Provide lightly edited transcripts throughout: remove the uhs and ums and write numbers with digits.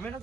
আমি না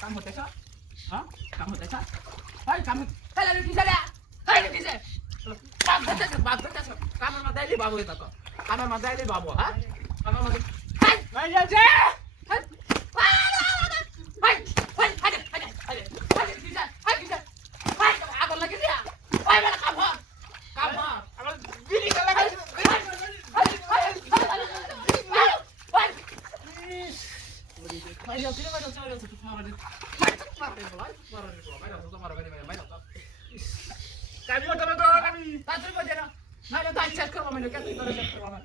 কাম হতেছ হ্যাঁ কাম হতেছ হাই কাম তাহলে আমি কি জানি হাই কি জানি বাপ ধরতেছ কামের মধ্যে আইলি বাবু এটা কামের মধ্যে আইলি বাবু হ্যাঁ কামের মধ্যে হাই হাই যাচ্ছে high high high high high high high কি জানি হাই কি জানি হাই আগুন লাগি দিয়া হাই বেলা কাম হয় আমার বিলি গলা হাই হাই হাই ভাই যাও কিরে ভাই যাও চলে যাও তোমার মারতে বলাই মারতে বলাই তোমার ভাই যাও কামি ওটা তো কামি তাড়াতাড়ি করে না না না তাই শেষ করব আমি কেটে করে শেষ করব আমি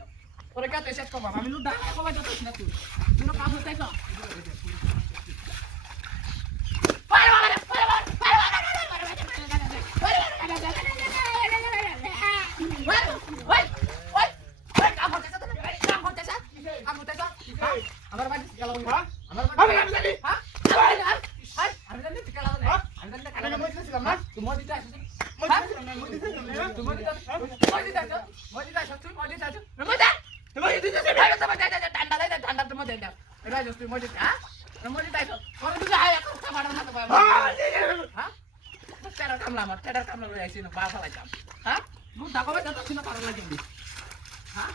ওরে কেটে শেষ করব আমি লুডা কমাই যাচ্ছিস না তুই তুই কাজ হচ্ছে না ভাই আমার বাড়ি গেল আমার বাড়ি আমি জানি হ্যাঁ আমি জানি ঠিক আছে আমি জানি আমি মজলিছিলাম না তুই মজলিতে আসছিস মজলিতে ঠান্ডা তুমি দে দাও এবার তুই মজলিতে হ্যাঁ মজলিতে আইছো পরে তুই আয় এখন খাবার না তো হ্যাঁ তেরা কামলা লই আইছি না বাসা লাগাম হ্যাঁ মুখ ঢাকা বাই যাচ্ছিস না পারা লাগিবি হ্যাঁ